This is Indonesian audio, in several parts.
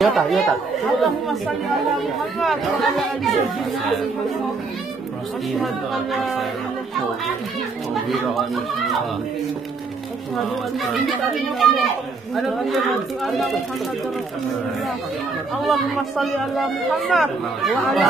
Yota, Yota. Allahumma shalli ala Muhammad wa ala ali Allahumma shalli ala Muhammad wa ala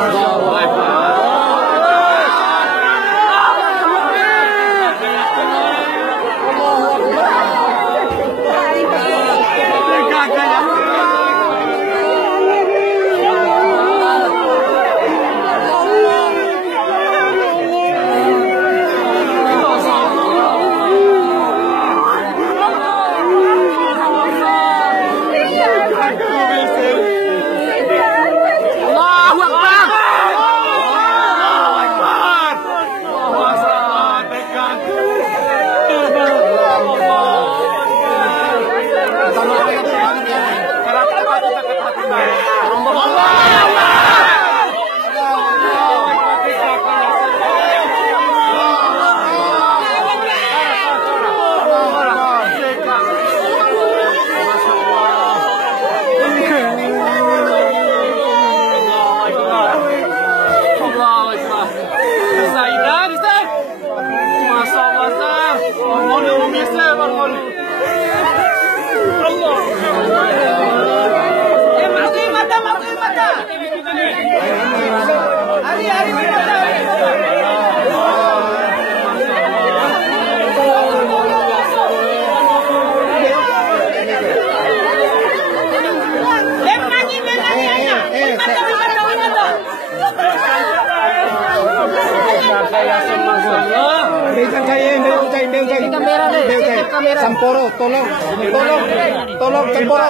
Semporo, tolong,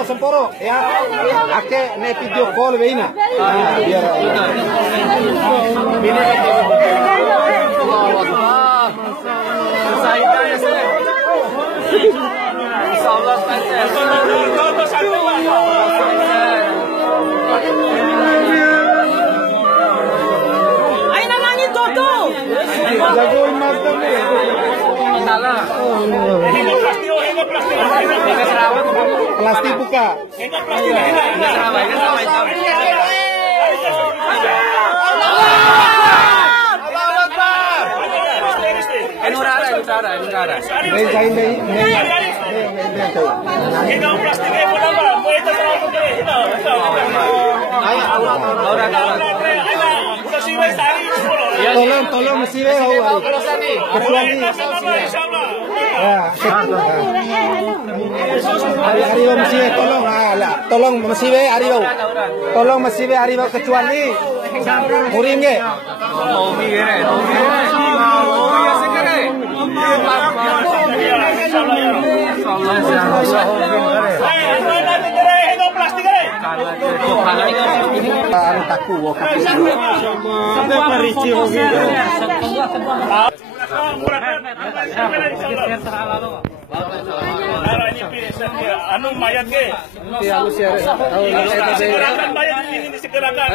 Semporo, ya, ake ne video call beina, biar. Jagoin mata nih. Salah. Plastik buka. Tolong mesti kecuali Ario mesti tolong mesti Ario tolong mesti Ario kecuali murim ge anu mayat ke? Iya, lu share. Segerakan mayat ini segerakan.